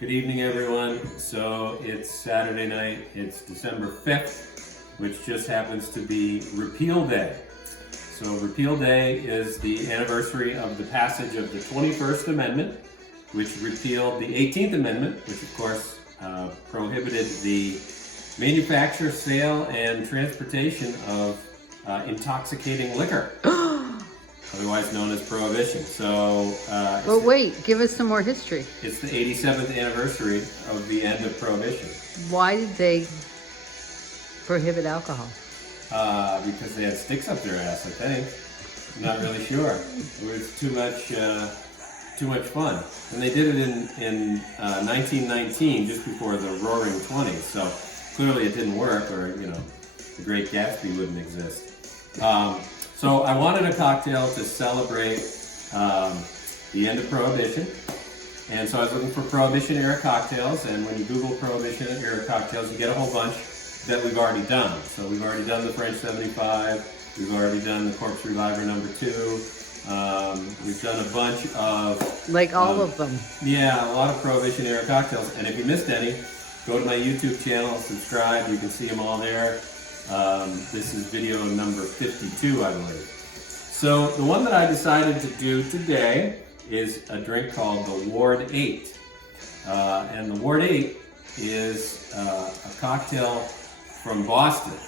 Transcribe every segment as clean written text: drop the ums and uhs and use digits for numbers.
Good evening, everyone. So it's Saturday night. It's December 5th, which just happens to be Repeal Day. So Repeal Day is the anniversary of the passage of the 21st Amendment, which repealed the 18th Amendment, which of course prohibited the manufacture, sale, and transportation of intoxicating liquor, otherwise known as Prohibition. So, But wait, give us some more history. it's the 87th anniversary of the end of Prohibition. Why did they prohibit alcohol? Because they had sticks up their ass, I think. I'm not really sure. It was too much fun. And they did it in 1919, just before the Roaring 20s. So clearly it didn't work, or the Great Gatsby wouldn't exist. So I wanted a cocktail to celebrate the end of Prohibition. And so I was looking for Prohibition-era cocktails, and when you Google Prohibition-era cocktails, you get a whole bunch that we've already done. So we've already done the French 75, we've already done the Corpse Reviver No. 2, we've done a bunch of... Like all of them. Yeah, a lot of Prohibition-era cocktails. And if you missed any, go to my YouTube channel, subscribe, you can see them all there. This is video number 52, I believe. So the one that I decided to do today is a drink called the Ward 8. And the Ward 8 is a cocktail from Boston.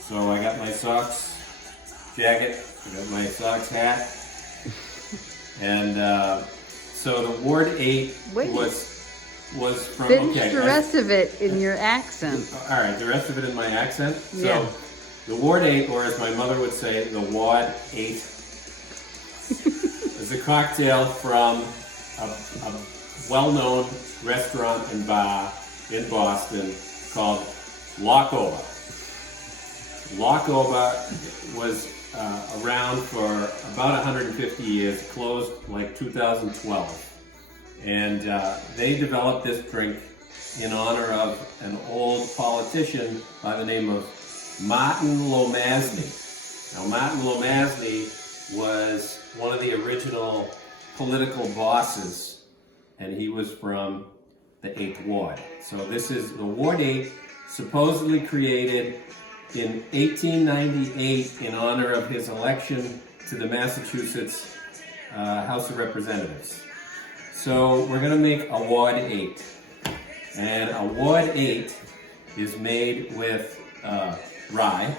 So I got my Sox jacket, I got my Sox hat, and so the Ward 8 was from... Finish the rest of it in your accent. All right, the rest of it in my accent. So Yeah. the Ward 8, or as my mother would say, the Wad 8, is a cocktail from a well-known restaurant and bar in Boston called Lockover. Lockover was around for about 150 years, closed like 2012. And they developed this drink in honor of an old politician by the name of Martin Lomasny. Now, Martin Lomasny was one of the original political bosses, and he was from the 8th Ward. So this is the Ward 8, supposedly created in 1898 in honor of his election to the Massachusetts House of Representatives. So we're going to make a Ward 8. And a Ward 8 is made with rye.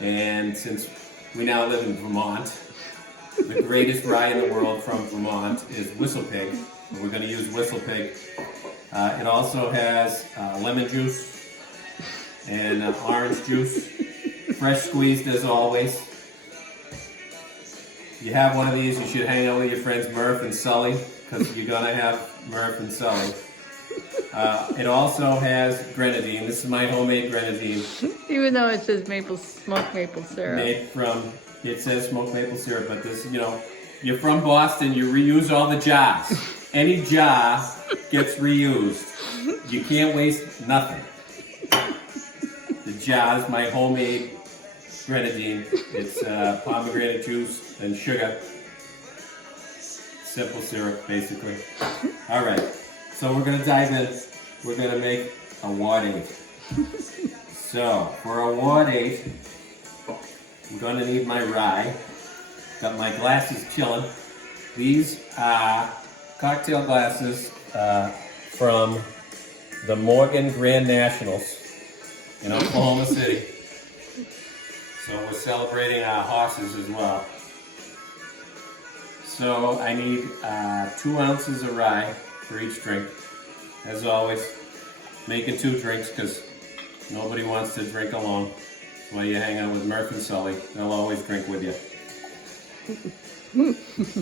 And since we now live in Vermont, the greatest rye in the world from Vermont is Whistle Pig. We're going to use Whistle Pig. It also has lemon juice and orange juice, fresh squeezed as always. If you have one of these, you should hang out with your friends Murph and Sully, because you're going to have Murph and Sully. It also has grenadine. This is my homemade grenadine. Even though it says smoked maple syrup. Made from, it says smoked maple syrup, but this, you're from Boston, you reuse all the jars. Any jar gets reused. You can't waste nothing. The jar is my homemade grenadine. It's pomegranate juice and sugar. Simple syrup, basically. All right, so we're gonna dive in. We're gonna make a Ward 8. So for a Ward 8, I'm gonna need my rye. Got my glasses chilling. These are cocktail glasses from the Morgan Grand Nationals in Oklahoma City. So we're celebrating our horses as well. So I need 2 ounces of rye for each drink. As always, making 2 drinks because nobody wants to drink alone. That's why you hang out with Murph and Sully. They'll always drink with you.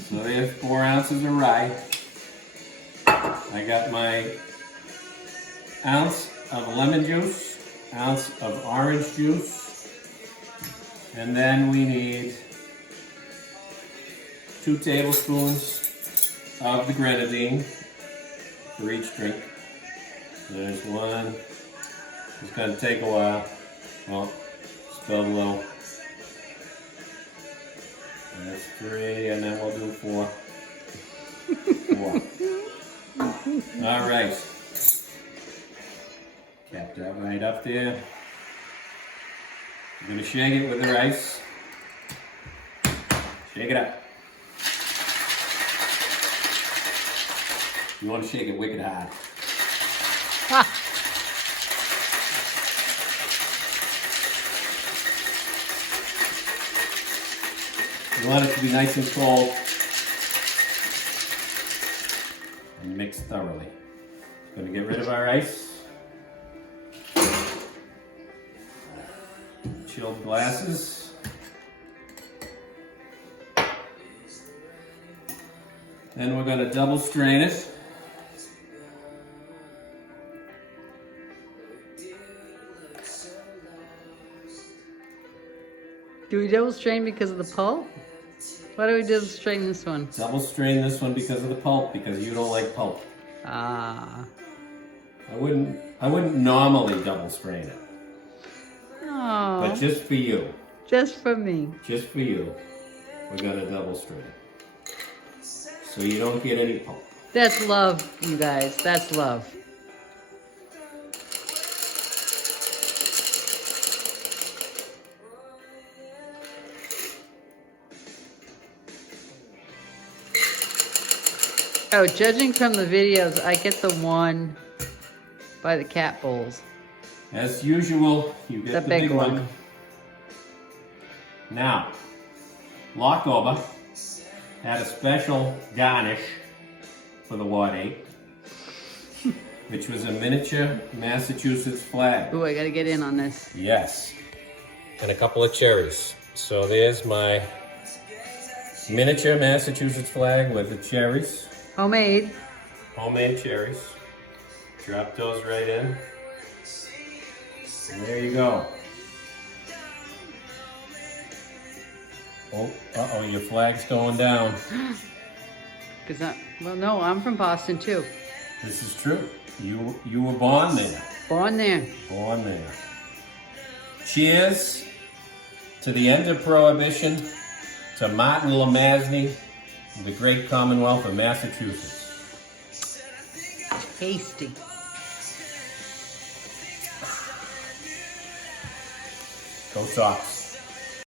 So there's 4 ounces of rye. I got my ounce of lemon juice, ounce of orange juice, and then we need 2 tablespoons of the grenadine for each drink. There's 1. It's going to take a while. Well, spelled low. That's 3, and then we'll do 4. 4. All right. Cap that right up there. You're gonna shake it with the rice. Shake it up. You want to shake it wicked hard. You want it to be nice and cold and mixed thoroughly. Going to get rid of our ice. Chilled glasses. Then we're going to double strain it. Do we double strain because of the pulp? Why do we double strain this one? Double strain this one because of the pulp, because you don't like pulp. Ah. I wouldn't normally double strain it. Oh. But just for you. Just for me. Just for you. We're gonna double strain it. So you don't get any pulp. That's love, you guys. That's love. Oh, judging from the videos, I get the one by the cat bowls. As usual, you get the big one. Now, Lockover had a special garnish for the Ward 8, which was a miniature Massachusetts flag. Ooh, I gotta get in on this. Yes. And a couple of cherries. So there's my miniature Massachusetts flag with the cherries. Homemade. Homemade cherries. Drop those right in. And there you go. Oh, uh-oh, your flag's going down. Well, no, I'm from Boston too. This is true. You were born there. Born there. Born there. Cheers to the end of Prohibition, to Martin LeMasney, the great Commonwealth of Massachusetts. Tasty. Go Sox.